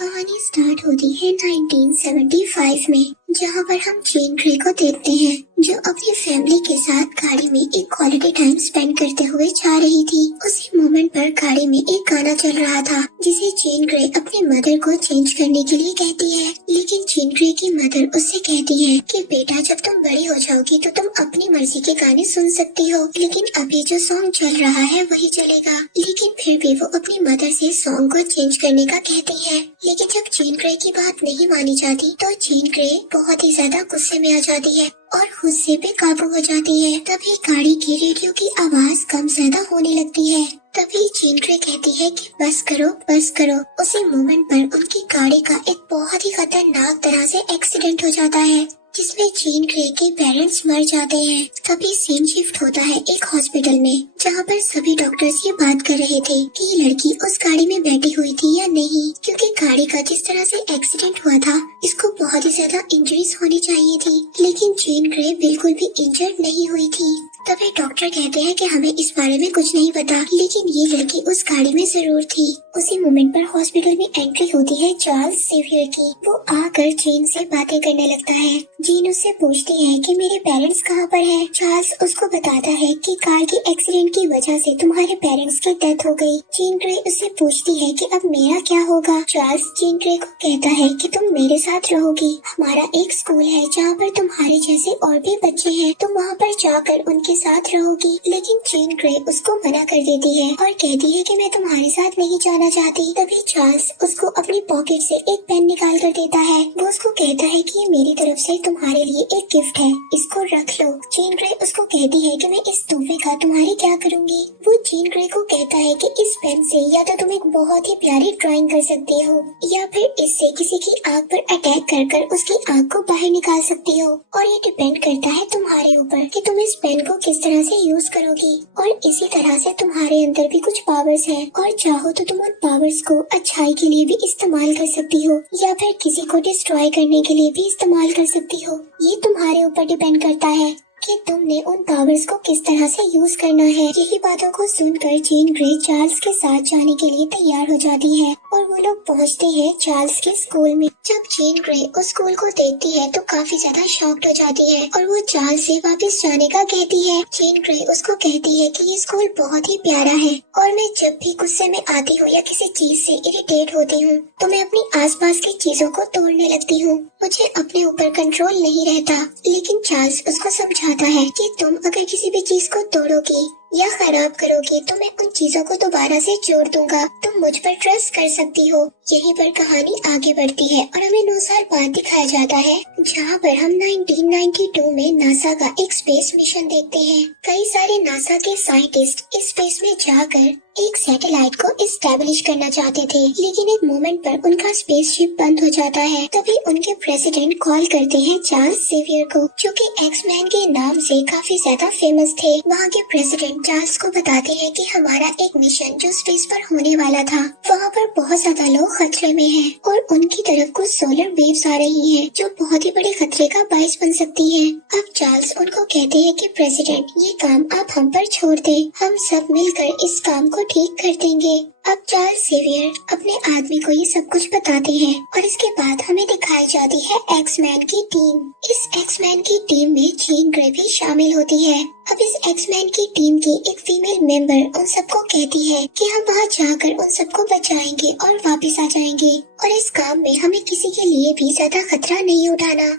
कहानी स्टार्ट होती है 1975 में, जहां पर हम जेन ग्रे को देखते हैं जो अपनी फैमिली के साथ गाड़ी में एक क्वालिटी टाइम स्पेंड करते हुए जा रही थी। उसी मोमेंट पर गाड़ी में एक गाना चल रहा था जिसे जेन ग्रे अपनी मदर को चेंज करने के लिए कहती है, लेकिन जेन ग्रे की मदर उससे कहती है कि बेटा जब तुम बड़ी हो जाओगी तो तुम अपनी मर्जी के गाने सुन सकती हो, लेकिन अभी जो सॉन्ग चल रहा है वही चलेगा। लेकिन फिर भी वो अपनी मदर से सॉन्ग को चेंज करने का कहती है, लेकिन जब जेन ग्रे की बात नहीं मानी जाती तो जेन ग्रे बहुत ही ज्यादा गुस्से में आ जाती है और गुस्से पे काबू हो जाती है। तभी गाड़ी की रेडियो की आवाज कम ज्यादा होने लगती है। तभी जेन ग्रे कहती है कि बस करो बस करो। उसी मोमेंट पर उनकी गाड़ी का एक बहुत ही खतरनाक तरह से एक्सीडेंट हो जाता है जिसमें जेन ग्रे के पेरेंट्स मर जाते हैं। तभी सीन शिफ्ट होता है एक हॉस्पिटल में, जहां पर सभी डॉक्टर्स ये बात कर रहे थे कि ये लड़की उस गाड़ी में बैठी हुई थी या नहीं, क्योंकि गाड़ी का जिस तरह से एक्सीडेंट हुआ था इसको बहुत ही ज्यादा इंजरीज होनी चाहिए थी, लेकिन जेन ग्रे बिल्कुल भी इंजर्ड नहीं हुई थी। तभी डॉक्टर कहते हैं कि हमें इस बारे में कुछ नहीं पता, लेकिन ये लड़की उस गाड़ी में जरूर थी। उसी मोमेंट पर हॉस्पिटल में एंट्री होती है चार्ल्स सेवियर की। वो आकर जेन से बातें करने लगता है। जेन उससे पूछती है कि मेरे पेरेंट्स कहाँ पर हैं। चार्ल्स उसको बताता है कि कार के एक्सीडेंट की वजह से तुम्हारे पेरेंट्स की डेथ हो गई। जेन ग्रे उससे पूछती है कि अब मेरा क्या होगा। चार्ल्स जेन ग्रे को कहता है कि तुम मेरे साथ रहोगी। हमारा एक स्कूल है जहाँ पर तुम्हारे जैसे और भी बच्चे हैं, तुम वहाँ पर जाकर उनके साथ रहोगी। लेकिन जेन ग्रे उसको मना कर देती है और कहती है कि मैं तुम्हारे साथ नहीं जाना चाहती। तभी चार्ल्स उसको अपनी पॉकेट से एक पेन निकाल कर देता है। वो उसको कहता है कि ये मेरी तरफ से तुम्हारे लिए एक गिफ्ट है, इसको रख लो। जेन ग्रे उसको कहती है कि मैं इस तोहफे का तुम्हारी क्या करूँगी। वो जेन ग्रे को कहता है कि इस पेन से या तो तुम एक बहुत ही प्यारी ड्राइंग कर सकती हो या फिर इससे किसी की आँख पर अटैक कर कर उसकी आँख को बाहर निकाल सकती हो, और ये डिपेंड करता है तुम्हारे ऊपर कि तुम इस पेन को किस तरह से यूज करोगी। और इसी तरह से तुम्हारे अंदर भी कुछ पावर्स हैं और चाहो तो तुम उन पावर्स को अच्छाई के लिए भी इस्तेमाल कर सकती हो या फिर किसी को डिस्ट्रॉय करने के लिए भी इस्तेमाल कर सकती हो। ये तुम्हारे ऊपर डिपेंड करता है कि तुमने उन पावर्स को किस तरह से यूज करना है। यही बातों को सुनकर जेन ग्रे चार्ल्स के साथ जाने के लिए तैयार हो जाती है और वो लोग पहुंचते हैं चार्ल्स के स्कूल में। जब जेन ग्रे उस स्कूल को देखती है तो काफी ज्यादा शॉक्ड हो जाती है और वो चार्ल्स से वापस जाने का कहती है। जेन ग्रे उसको कहती है कि ये स्कूल बहुत ही प्यारा है और मैं जब भी गुस्से में आती हूँ या किसी चीज से इरिटेट होती हूँ तो मैं अपनी आसपास की चीजों को तोड़ने लगती हूँ। मुझे अपने ऊपर कंट्रोल नहीं रहता। लेकिन चार्ल्स उसको समझाता है कि तुम अगर किसी भी चीज को तोड़ोगी या खराब करोगी तो मैं उन चीजों को दोबारा से जोड़ दूंगा, तुम मुझ पर ट्रस्ट कर सकती हो। यहीं पर कहानी आगे बढ़ती है और हमें 9 साल बाद दिखाया जाता है जहाँ पर हम 1992 में नासा का एक स्पेस मिशन देखते हैं। कई सारे नासा के साइंटिस्ट इस स्पेस में जाकर एक सैटेलाइट को एस्टेब्लिश करना चाहते थे, लेकिन एक मोमेंट पर उनका स्पेसशिप बंद हो जाता है। तभी उनके प्रेसिडेंट कॉल करते हैं चार्ल्स सेवियर को, जो कि एक्समैन के नाम से काफी ज्यादा फेमस थे। वहाँ के प्रेसिडेंट चार्ल्स को बताते हैं कि हमारा एक मिशन जो स्पेस पर होने वाला था वहाँ पर बहुत ज्यादा लोग खतरे में हैं और उनकी तरफ कुछ सोलर वेव्स आ रही हैं जो बहुत ही बड़े खतरे का बायस बन सकती हैं। अब चार्ल्स उनको कहते हैं कि प्रेसिडेंट ये काम आप हम पर छोड़ दें, हम सब मिलकर इस काम को ठीक कर देंगे। अब चार्ल्स सेवियर अपने आदमी को ये सब कुछ बताते हैं और इसके बाद हमें दिखाई जाती है एक्समैन की टीम। इस एक्समैन की टीम में जेन ग्रे भी शामिल होती है। अब इस एक्समैन की टीम की एक फीमेल मेंबर उन सबको कहती है कि हम वहाँ जाकर उन सबको बचाएंगे और वापस आ जाएंगे और इस काम में हमें किसी के लिए भी ज्यादा खतरा नहीं उठाना।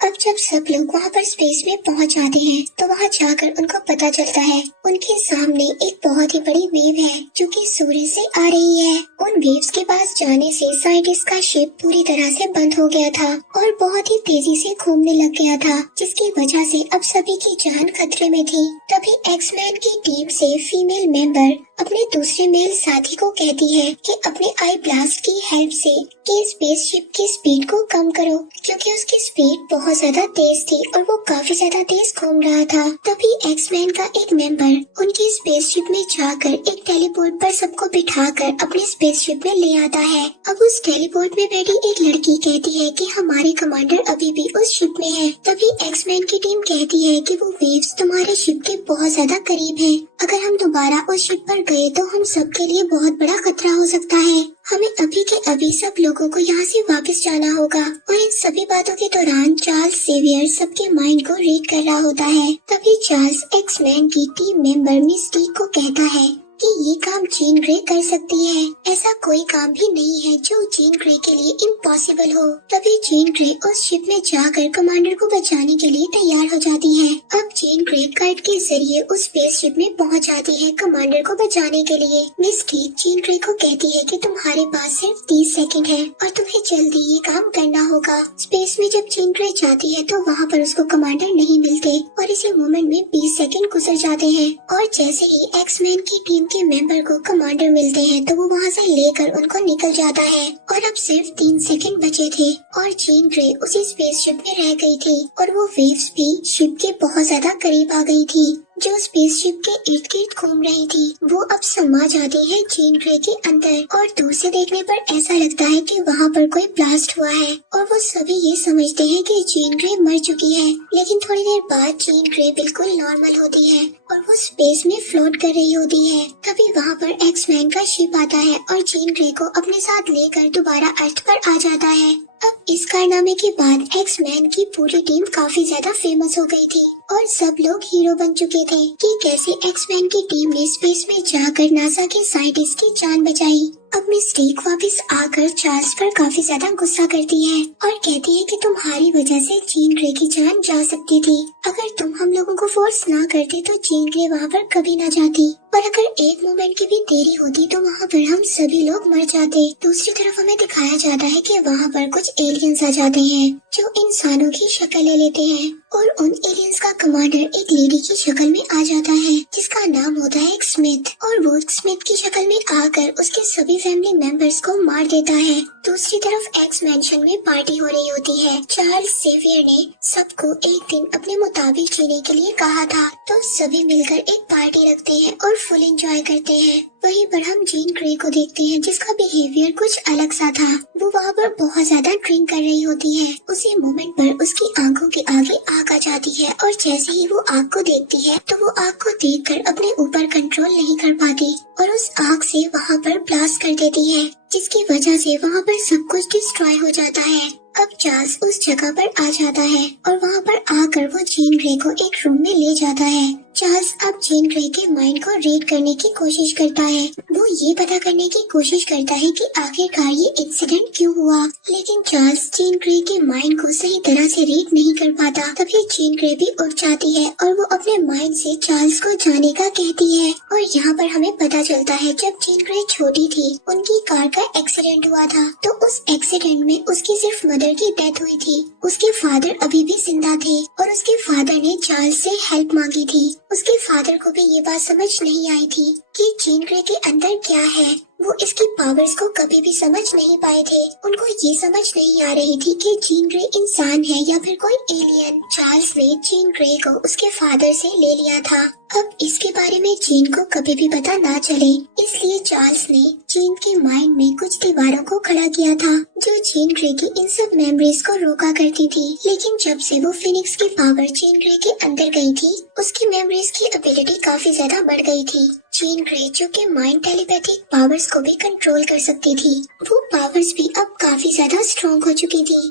अब जब सब लोग वहाँ पर स्पेस में पहुँच जाते हैं तो वहाँ जाकर उनको पता चलता है उनके सामने एक बहुत ही बड़ी वेव है जो कि सूर्य से आ रही है। उन वेव्स के पास जाने से साइंटिस्ट का शिप पूरी तरह से बंद हो गया था और बहुत ही तेजी से घूमने लग गया था, जिसकी वजह से अब सभी की जान खतरे में थी। तभी एक्समैन की टीम से फीमेल मेंबर अपने दूसरे मेल साथी को कहती है कि अपने आई ब्लास्ट की हेल्प से कि स्पेसशिप की स्पीड को कम करो, क्योंकि उसकी स्पीड बहुत ज्यादा तेज थी और वो काफी ज्यादा तेज घूम रहा था। तभी एक्समैन का एक मेंबर उनकी स्पेसशिप में जाकर एक टेलीपोर्ट पर सबको बिठाकर अपने स्पेसशिप में ले आता है। अब उस टेलीपोर्ट में बैठी एक लड़की कहती है कि हमारे कमांडर अभी भी उस शिप में है। तभी एक्समैन की टीम कहती है कि वो वेव्स तुम्हारे शिप के बहुत ज्यादा करीब है, अगर हम दोबारा उस शिप पर गए तो हम सबके लिए बहुत बड़ा खतरा हो सकता है। हमें अभी के अभी सब लोगों को यहाँ से वापस जाना होगा। और इन सभी बातों के दौरान चार्ल्स सेवियर सबके माइंड को रीड कर रहा होता है। तभी चार्ल्स एक्समैन की टीम मेंबर मिस्टीक को कहता है कि ये काम जीन ग्रे कर सकती है। ऐसा कोई काम भी नहीं है जो जीन ग्रे के लिए इम्पॉसिबल हो। तभी जीन ग्रे उस शिप में जाकर कमांडर को बचाने के लिए तैयार हो जाती है। अब जीन ग्रे काइट के जरिए उस स्पेस शिप में पहुंच जाती है कमांडर को बचाने के लिए। मिस्टीक जीन ग्रे को कहती है कि तुम्हारे पास सिर्फ 30 सेकंड है और तुम्हें जल्दी ये काम करना होगा। स्पेस में जब जीन ग्रे जाती है तो वहाँ पर उसको कमांडर नहीं मिलते और इसी मोमेंट में 20 सेकंड गुजर जाते हैं। और जैसे ही एक्समैन की टीम के मेंबर को कमांडर मिलते हैं तो वो वहाँ से लेकर उनको निकल जाता है। और अब सिर्फ 3 सेकंड बचे थे और जीन ग्रे उसी स्पेसशिप में रह गई थी और वो वेव्स भी शिप के बहुत ज्यादा करीब आ गई थी जो स्पेसशिप के इर्द गिर्द घूम रही थी। वो अब समा जाती है जीन ग्रे के अंदर और दूर से देखने पर ऐसा लगता है कि वहाँ पर कोई ब्लास्ट हुआ है और वो सभी ये समझते हैं कि जीन ग्रे मर चुकी है। लेकिन थोड़ी देर बाद जीन ग्रे बिल्कुल नॉर्मल होती है और वो स्पेस में फ्लोट कर रही होती है। तभी वहाँ पर एक्समैन का शिप आता है और जीन ग्रे को अपने साथ लेकर दोबारा अर्थ पर आ जाता है। अब इस कारनामे के बाद एक्समैन की पूरी टीम काफी ज्यादा फेमस हो गई थी और सब लोग हीरो बन चुके थे कि कैसे एक्समैन की टीम ने स्पेस में जाकर नासा के साइंटिस्ट की जान बचाई। अब मिस्टीक वापस आकर चार्ल्स पर काफी ज्यादा गुस्सा करती है और कहती है कि तुम्हारी वजह से जीन ग्रे की जान जा सकती थी। अगर तुम हम लोगों को फोर्स ना करते तो जीन ग्रे वहाँ पर कभी ना जाती और अगर एक मोमेंट की भी देरी होती तो वहाँ पर हम सभी लोग मर जाते। दूसरी तरफ हमें दिखाया जाता है कि वहाँ पर कुछ एलियंस आ जाते हैं जो इंसानों की शक्ल ले लेते हैं और उन एलियंस का कमांडर एक लेडी की शक्ल में आ जाता है जिसका नाम होता है स्मिथ और वो स्मिथ की शक्ल में आकर उसके सभी फैमिली मेंबर्स को मार देता है। दूसरी तरफ एक्स मैंशन में पार्टी हो रही होती है। चार्ल्स सेवियर ने सबको एक दिन अपने मुताबिक जीने के लिए कहा था तो सभी मिलकर एक पार्टी रखते हैं और फुल एंजॉय करते हैं। वहीं पर हम जीन ग्रे को देखते हैं जिसका बिहेवियर कुछ अलग सा था। वो वहाँ पर बहुत ज्यादा ड्रिंक कर रही होती है। उसी मोमेंट पर उसकी आंखों के आगे आग आ जाती है और जैसे ही वो आग को देखती है तो वो आग को देखकर अपने ऊपर कंट्रोल नहीं कर पाती और उस आग से वहाँ पर ब्लास्ट कर देती है जिसकी वजह से वहाँ पर सब कुछ डिस्ट्रॉय हो जाता है। अब चार्ल्स उस जगह पर आ जाता है और वहाँ पर आकर वो जीन ग्रे को एक रूम में ले जाता है। चार्ल्स अब जीन ग्रे के माइंड को रीड करने की कोशिश करता है। वो ये पता करने की कोशिश करता है कि आखिरकार ये इंसिडेंट क्यों हुआ, लेकिन चार्ल्स जीन ग्रे के माइंड को सही तरह से रीड नहीं कर पाता। तभी जीन ग्रे भी उठ जाती है और वो अपने माइंड से चार्ल्स को जाने का कहती है। और यहाँ पर हमें पता चलता है जब जीन ग्रे छोटी थी उनकी कार का एक्सीडेंट हुआ था तो उस एक्सीडेंट में उसकी सिर्फ मदर की डेथ हुई थी। उसके फादर अभी भी जिंदा थे और उसके फादर ने चार्ल्स से हेल्प मांगी थी। उसके फादर को भी ये बात समझ नहीं आई थी कि जीन ग्रे के अंदर क्या है। वो इसकी पावर्स को कभी भी समझ नहीं पाए थे। उनको ये समझ नहीं आ रही थी कि जीन ग्रे इंसान है या फिर कोई एलियन। चार्ल्स ने जीन ग्रे को उसके फादर से ले लिया था। अब इसके बारे में जीन को कभी भी पता ना चले, इसलिए चार्ल्स ने जीन के माइंड में कुछ दीवारों को खड़ा किया था जो जीन ग्रे की इन सब मेमोरीज को रोका करती थी। लेकिन जब से वो फिनिक्स की पावर जीन ग्रे के अंदर गई थी उसकी मेमोरीज की एबिलिटी काफी ज्यादा बढ़ गई थी। जीन ग्रे जो कि माइंड टेलीपैथिक पावर्स को भी कंट्रोल कर सकती थी, वो पावर्स भी अब काफी ज्यादा स्ट्रॉन्ग हो चुकी थी।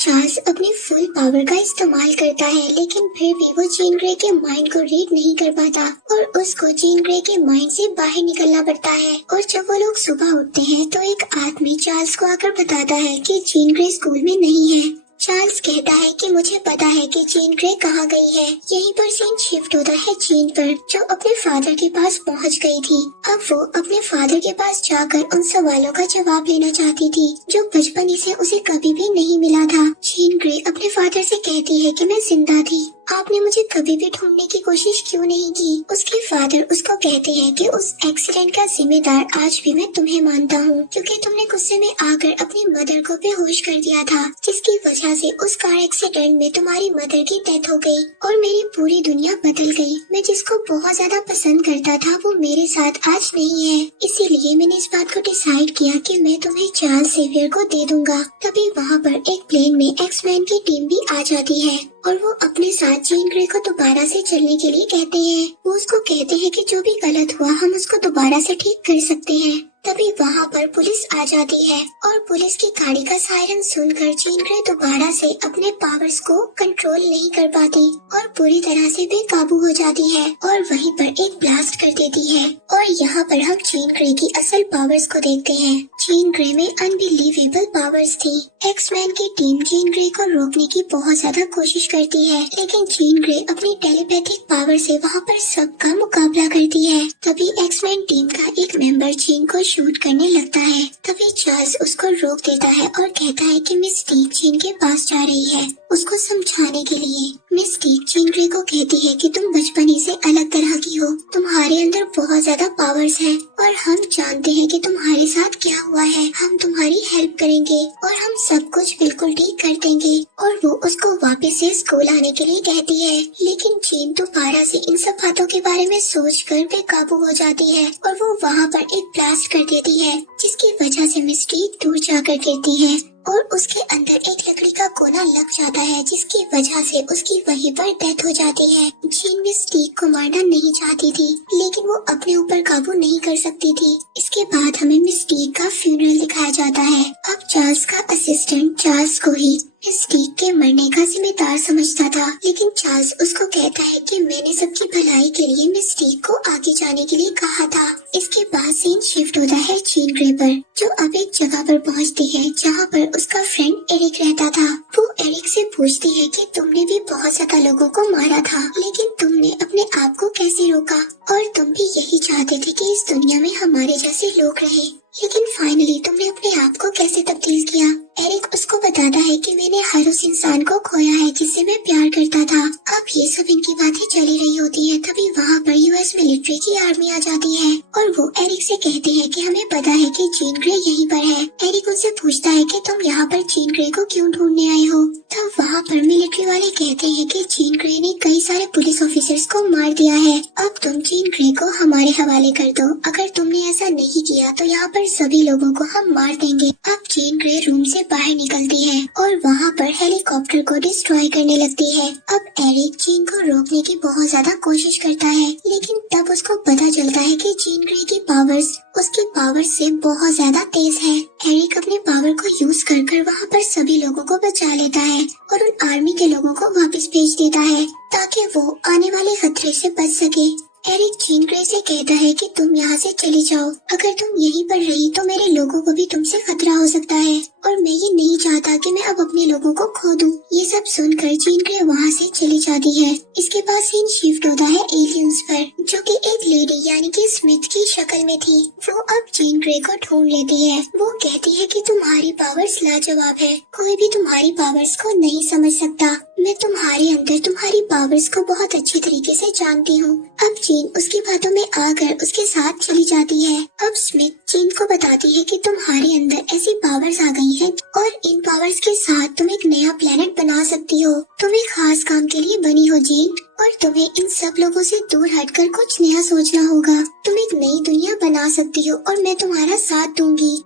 चार्ल्स अपनी फुल पावर का इस्तेमाल करता है लेकिन फिर भी वो जीन ग्रे के माइंड को रीड नहीं कर पाता और उसको जीन ग्रे के माइंड से बाहर निकलना पड़ता है। और जब वो लोग सुबह उठते हैं तो एक आदमी चार्ल्स को आकर बताता है कि जीन ग्रे स्कूल में नहीं है। चार्ल्स कहता है कि मुझे पता है कि जीन ग्रे कहाँ गई है। यहीं पर सीन शिफ्ट होता है जीन पर जो अपने फादर के पास पहुँच गई थी। अब वो अपने फादर के पास जाकर उन सवालों का जवाब लेना चाहती थी जो बचपन से उसे कभी भी नहीं मिला था। जीन ग्रे अपने फादर से कहती है कि मैं जिंदा थी, आपने मुझे कभी भी ढूंढने की कोशिश क्यों नहीं की। उसके फादर उसको कहते हैं कि उस एक्सीडेंट का जिम्मेदार आज भी मैं तुम्हें मानता हूँ क्योंकि तुमने गुस्से में आकर अपनी मदर को बेहोश कर दिया था जिसकी वजह से उस कार एक्सीडेंट में तुम्हारी मदर की डेथ हो गई और मेरी पूरी दुनिया बदल गई। मैं जिसको बहुत ज्यादा पसंद करता था वो मेरे साथ आज नहीं है, इसीलिए मैंने इस बात को डिसाइड किया कि मैं तुम्हें चार्ल्स सेवियर को दे दूंगा। तभी वहाँ पर एक प्लेन में एक्समैन की टीम भी आ जाती है और वो अपने साथ जीन ग्रे को दोबारा से चलने के लिए कहते हैं। वो उसको कहते हैं कि जो भी गलत हुआ हम उसको दोबारा से ठीक कर सकते हैं। तभी वहाँ पर पुलिस आ जाती है और पुलिस की गाड़ी का सायरन सुनकर जीन ग्रे दोबारा से अपने पावर्स को कंट्रोल नहीं कर पाती और पूरी तरह से बेकाबू हो जाती है और वहीं पर एक ब्लास्ट कर देती है। और यहाँ पर हम जीन ग्रे की असल पावर्स को देखते हैं। जीन ग्रे में अनबिलीवेबल पावर्स थी। एक्समैन की टीम जीन ग्रे को रोकने की बहुत ज्यादा कोशिश करती है, लेकिन जीन ग्रे अपनी टेलीपैथिक पावर से वहाँ पर सबका मुकाबला करती है। तभी एक्समैन टीम का एक मेंबर जीन को शूट करने लगता है। तभी चार्ल्स उसको रोक देता है और कहता है कि मिस्टीक जीन के पास जा रही है उसको समझाने के लिए। मिस्टीक जीन ग्रे को कहती है कि तुम बचपन ही से अलग तरह की हो, तुम्हारे अंदर बहुत ज्यादा पावर्स हैं और हम जानते हैं कि तुम्हारे साथ क्या हुआ है। हम तुम्हारी हेल्प करेंगे और हम सब कुछ बिल्कुल ठीक कर देंगे। और वो उसको वापस से स्कूल आने के लिए कहती है, लेकिन जीन दोबारा से इन सब बातों के बारे में सोचकर बेकाबू हो जाती है और वो वहाँ पर एक ब्लास्ट कर देती है, जिसकी वजह से मिस्टीक दूर जाकर गिरती है और उसके अंदर एक लकड़ी का कोना लग जाता है, जिसकी वजह से उसकी वहीं पर डेथ हो जाती है। जीन मिस्टीक को मारना नहीं चाहती थी, लेकिन वो अपने ऊपर काबू नहीं कर सकती थी। इसके बाद हमें मिस्टीक का फ्यूनरल दिखाया जाता है। अब चार्ल्स का असिस्टेंट चार्ल्स को ही मिस्टीक के मरने का जिम्मेदार समझता था, लेकिन चार्ल्स उसको कहता है कि मैंने सबकी भलाई के लिए मिस्टीक को आगे जाने के लिए कहा था। इसके बाद सीन शिफ्ट होता है जीन ग्रे पर, जो अब एक जगह पर पहुंचती है जहां पर उसका फ्रेंड एरिक रहता था। वो एरिक से पूछती है कि तुमने भी बहुत ज्यादा लोगों को मारा था, लेकिन तुमने अपने आप को कैसे रोका? और तुम भी यही चाहते थे कि इस दुनिया में हमारे जैसे लोग रहे, लेकिन फाइनली तुमने अपने आप को कैसे तब्दील किया? एरिक उसको बताता है कि मैंने हर उस इंसान को खोया है जिससे मैं प्यार करता था। अब ये सब इनकी बातें चली रही होती है, तभी वहाँ पर यूएस मिलिट्री की आर्मी आ जाती है और वो एरिक से कहते हैं कि हमें पता है कि जीन ग्रे यहीं पर है। एरिक उनसे पूछता है कि तुम यहाँ पर जीन ग्रे को क्यों ढूंढने आए हो? तब वहाँ पर मिलिट्री वाले कहते हैं कि जीन ग्रे ने कई सारे पुलिस ऑफिसर्स को मार दिया है, अब तुम जीन ग्रे को हमारे हवाले कर दो। अगर तुमने ऐसा नहीं किया तो यहाँ पर सभी लोगों को हम मार देंगे। अब जीन ग्रे रूम से बाहर निकलती है और वहाँ पर हेलीकॉप्टर को डिस्ट्रॉय करने लगती है। अब एरिक जीन को रोकने की बहुत ज्यादा कोशिश करता है, लेकिन तब उसको पता चलता है कि जीन ग्रे की पावर्स उसकी पावर से बहुत ज्यादा तेज है। एरिक अपने पावर को यूज कर वहाँ पर सभी लोगों को बचा लेता है और उन आर्मी के लोगों को वापस भेज देता है ताकि वो आने वाले खतरे से बच सके। एरिक जीन ग्रे से कहता है कि तुम यहाँ से चली जाओ, अगर तुम यहीं पर रही तो मेरे लोगों को भी तुमसे खतरा हो सकता है और मैं ये नहीं चाहता कि मैं अब अपने लोगों को खो दूं। ये सब सुनकर जीन ग्रे वहाँ से चली जाती है। इसके बाद सीन शिफ्ट होता है एलियंस पर, जो कि एक लेडी यानी कि स्मिथ की शक्ल में थी। वो अब जीन ग्रे को ढूंढ लेती है। वो कहती है कि तुम्हारी पावर्स लाजवाब है, कोई भी तुम्हारी पावर्स को नहीं समझ सकता। मैं तुम्हारे अंदर तुम्हारी पावर्स को बहुत अच्छी तरीके से जानती हूँ। अब जीन उसकी बातों में आकर उसके साथ चली जाती है। अब स्मिथ जीन को बताती है कि तुम्हारे अंदर ऐसी पावर्स आ गई हैं और इन पावर्स के साथ तुम एक नया प्लेनेट बना सकती हो। तुम एक खास काम के लिए बनी हो जीन, और तुम्हें इन सब लोगों से दूर हटकर कुछ नया सोचना होगा। तुम एक नई दुनिया बना सकती हो और मैं तुम्हारा साथ दूंगी।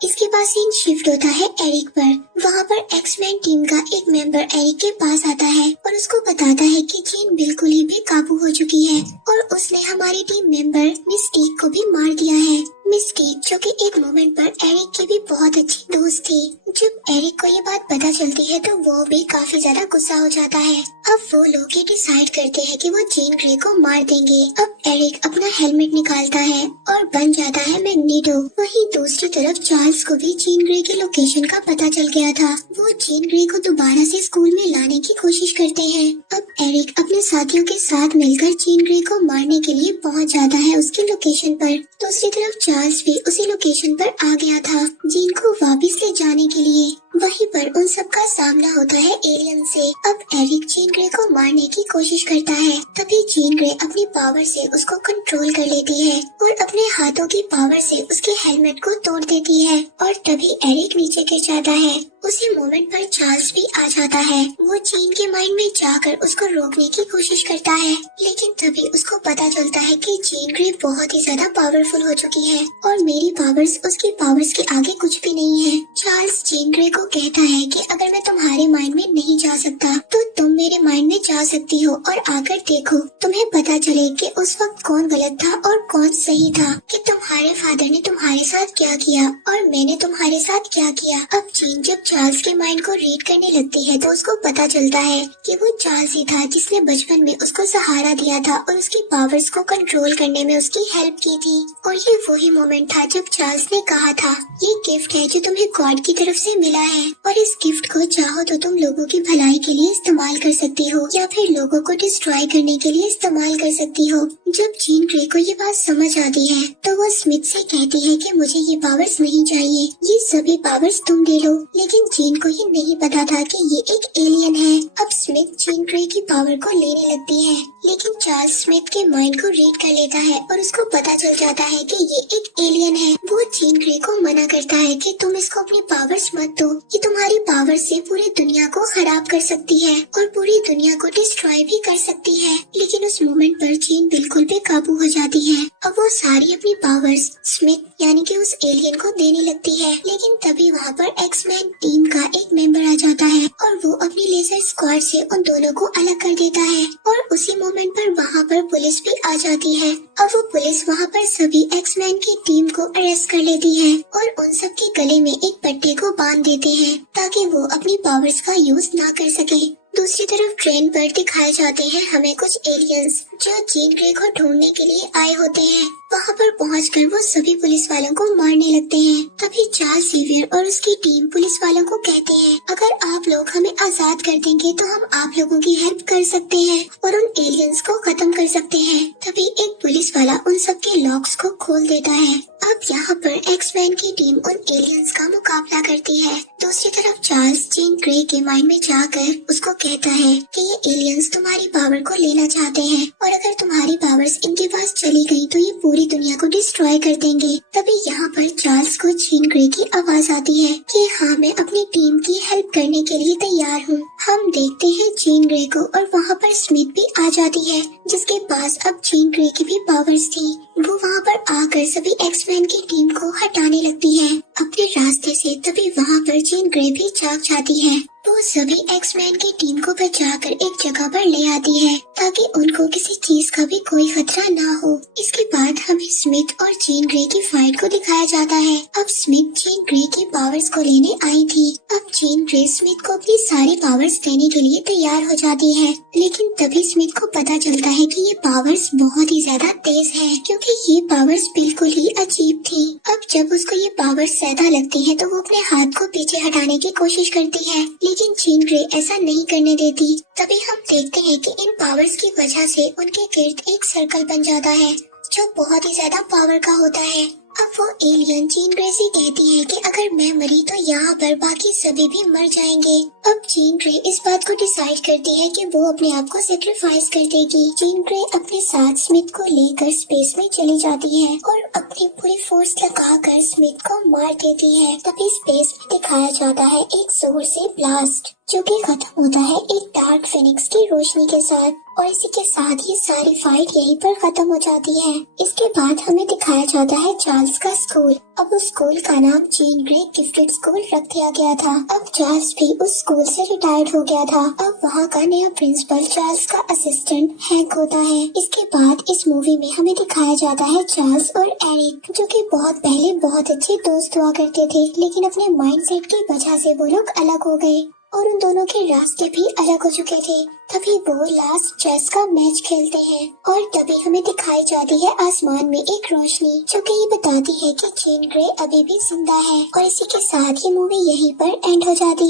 इसके बाद सीन शिफ्ट होता है एरिक पर। वहाँ पर एक्समैन टीम का एक मेंबर एरिक के पास आता है और उसको बताता है कि जीन बिल्कुल ही बेकाबू हो चुकी है और उसने हमारी टीम मेंबर मिस्टीक को भी मार दिया है। मिस्टीक जो कि एक मोमेंट पर एरिक की भी बहुत अच्छी दोस्त थी। जब एरिक को ये बात पता चलती है तो वो भी काफी ज्यादा गुस्सा हो जाता है। अब वो लोग ये डिसाइड करते हैं कि वो जीन ग्रे को मार देंगे। अब एरिक अपना हेलमेट निकालता है और बन जाता है मैग्नेटो। वहीं दूसरी तरफ चार्ल्स को भी जीन ग्रे की लोकेशन का पता चल गया था। वो जीन ग्रे को दोबारा से स्कूल में लाने की कोशिश करते हैं। अब एरिक अपने साथियों के साथ मिलकर जीन ग्रे को मारने के लिए पहुंच जाता है उसकी लोकेशन पर। दूसरी तरफ चार्ल्स भी उसी लोकेशन पर आ गया था जीन को वापस ले जाने के लिए। वहीं पर उन सब का सामना होता है एलियन से। अब एरिक जीन ग्रे को मारने की कोशिश करता है, तभी जीन ग्रे अपनी पावर से उसको कंट्रोल कर लेती है और अपने हाथों की पावर से उसके हेलमेट को तोड़ देती है और तभी एरिक नीचे गिर जाता है। उसी मोमेंट पर चार्ल्स भी आ जाता है। वो जीन के माइंड में जाकर उसको रोकने की कोशिश करता है, लेकिन तभी उसको पता चलता है कि जीन ग्रे बहुत ही ज्यादा पावरफुल हो चुकी है और मेरी पावर्स उसकी पावर्स के आगे कुछ भी नहीं है। चार्ल्स जीन ग्रे को कहता है कि अगर मैं तुम्हारे माइंड में नहीं जा सकता तो तुम मेरे माइंड में जा सकती हो और आकर देखो, तुम्हें पता चले कि उस वक्त कौन गलत था और कौन सही था, कि तुम्हारे फादर ने तुम्हारे साथ क्या किया और मैंने तुम्हारे साथ क्या किया। अब जीन जब चार्ल्स के माइंड को रीड करने लगती है तो उसको पता चलता है कि वो चार्ल्स ही था जिसने बचपन में उसको सहारा दिया था और उसकी पावर्स को कंट्रोल करने में उसकी हेल्प की थी। और ये वही मोमेंट था जब चार्ल्स ने कहा था, ये गिफ्ट है जो तुम्हें गॉड की तरफ से मिला है और इस गिफ्ट को चाहो तो तुम लोगों की भलाई के लिए इस्तेमाल कर सकती हो या फिर लोगों को डिस्ट्रॉय करने के लिए इस्तेमाल कर सकती हो। जब जीन ग्रे को ये बात समझ आती है तो वो स्मिथ से कहती है कि मुझे ये पावर्स नहीं चाहिए, ये सभी पावर्स तुम ले लो। लेकिन जीन को ये नहीं पता था कि ये एक एलियन है। अब स्मिथ जीन ग्रे की पावर को लेने लगती है, लेकिन चार्ल्स स्मिथ के माइंड को रीड कर लेता है और उसको पता चल जाता है कि ये एक एलियन है। वो जीन ग्रे को मना करता है कि तुम इसको अपनी पावर्स मत दो, ये तुम्हारी पावर से पूरी दुनिया को खराब कर सकती है और पूरी दुनिया को डिस्ट्रॉय भी कर सकती है। लेकिन उस मोमेंट पर जीन बिल्कुल बेकाबू हो जाती है। अब वो सारी अपनी पावर्स स्मिथ यानी कि उस एलियन को देने लगती है, लेकिन तभी वहाँ पर एक्समैन टीम का एक मेंबर आ जाता है और वो अपनी लेजर स्क्वाड से उन दोनों को अलग कर देता है और उसी मोमेंट पर वहाँ पर पुलिस भी आ जाती है। अब वो पुलिस वहाँ पर सभी एक्समैन की टीम को अरेस्ट कर लेती है और उन सब के गले में एक पट्टे को बांध देते हैं ताकि वो अपनी पावर्स का यूज ना कर सके। दूसरी तरफ ट्रेन पर दिखाए जाते हैं हमें कुछ एलियंस जो जीन ग्रे को ढूंढने के लिए आए होते हैं। वहाँ पर पहुंचकर वो सभी पुलिस वालों को मारने लगते हैं। तभी चार्ल्स जेवियर और उसकी टीम पुलिस वालों को कहते हैं, अगर आप लोग हमें आजाद कर देंगे तो हम आप लोगों की हेल्प कर सकते हैं और उन एलियंस को खत्म कर सकते हैं। तभी एक पुलिस वाला उन सब के लॉक्स को खोल देता है। अब यहाँ पर एक्समैन की टीम उन एलियंस का मुकाबला करती है। दूसरी तरफ चार्ल्स जीन ग्रे के माइंड में जाकर उसको कहता है कि ये एलियंस तुम्हारी पावर को लेना चाहते हैं और अगर तुम्हारी पावर्स इनके पास चली गई तो ये पूरी दुनिया को डिस्ट्रॉय कर देंगे। तभी यहाँ पर चार्ल्स को जीन ग्रे की आवाज आती है कि हाँ, मैं अपनी टीम की हेल्प करने के लिए तैयार हूँ। हम देखते हैं जीन ग्रे को और वहाँ पर स्मिथ भी आ जाती है जिसके पास अब जीन ग्रे की भी पावर्स थी। वो वहाँ पर आकर सभी एक्समैन की टीम को हटाने लगती है अपने रास्ते से। तभी वहाँ पर जीन ग्रे भी जाग जाती है। वो सभी एक्समैन की टीम को बचाकर एक जगह पर ले आती है ताकि उनको किसी चीज का भी कोई खतरा ना हो। इसके बाद हमें स्मिथ और जीन ग्रे की फाइट को दिखाया जाता है। अब स्मिथ जीन ग्रे की पावर्स को लेने आई थी। अब जीन ग्रे स्मिथ को अपनी सारी पावर्स देने के लिए तैयार हो जाती है, लेकिन तभी स्मिथ को पता चलता है कि ये पावर्स बहुत ही ज्यादा तेज है क्योंकि ये पावर्स बिल्कुल ही अजीब थी। अब जब उसको ये पावर्स ज्यादा लगती है तो वो अपने हाथ को पीछे हटाने की कोशिश करती है, लेकिन जीन ग्रे ऐसा नहीं करने देती। तभी हम देखते हैं कि इन पावर्स की वजह से उनके गिर्द एक सर्कल बन जाता है जो बहुत ही ज्यादा पावर का होता है। अब वो एलियन जीन ग्रे से कहती है कि अगर मैं मरी तो यहाँ पर बाकी सभी भी मर जाएंगे। अब जीन ग्रे इस बात को डिसाइड करती है कि वो अपने आप को सेक्रीफाइस कर देगी। जीन ग्रे अपने साथ स्मिथ को लेकर स्पेस में चली जाती है और अपनी पूरी फोर्स लगाकर स्मिथ को मार देती है। तभी स्पेस में दिखाया जाता है एक जोर से ब्लास्ट जो कि खत्म होता है एक डार्क फिनिक्स की रोशनी के साथ और इसी के साथ ये सारी फाइट यहीं पर खत्म हो जाती है। इसके बाद हमें दिखाया जाता है चार्ल्स का स्कूल। अब उस स्कूल का नाम जीन ग्रे गिफ्टेड स्कूल रख दिया गया था। अब चार्ल्स भी उस स्कूल से रिटायर्ड हो गया था। अब वहाँ का नया प्रिंसिपल चार्ल्स का असिस्टेंट हैंक होता है। इसके बाद इस मूवी में हमें दिखाया जाता है चार्ल्स और एरिक जो कि बहुत पहले बहुत अच्छे दोस्त हुआ करते थे, लेकिन अपने माइंडसेट की वजह से वो लोग अलग हो गए और उन दोनों के रास्ते भी अलग हो चुके थे। तभी वो लास्ट चेस का मैच खेलते हैं और तभी हमें दिखाई जाती है आसमान में एक रोशनी जो कि ये बताती है कि जीन ग्रे अभी भी जिंदा है। और इसी के साथ ये मूवी यहीं पर एंड हो जाती है।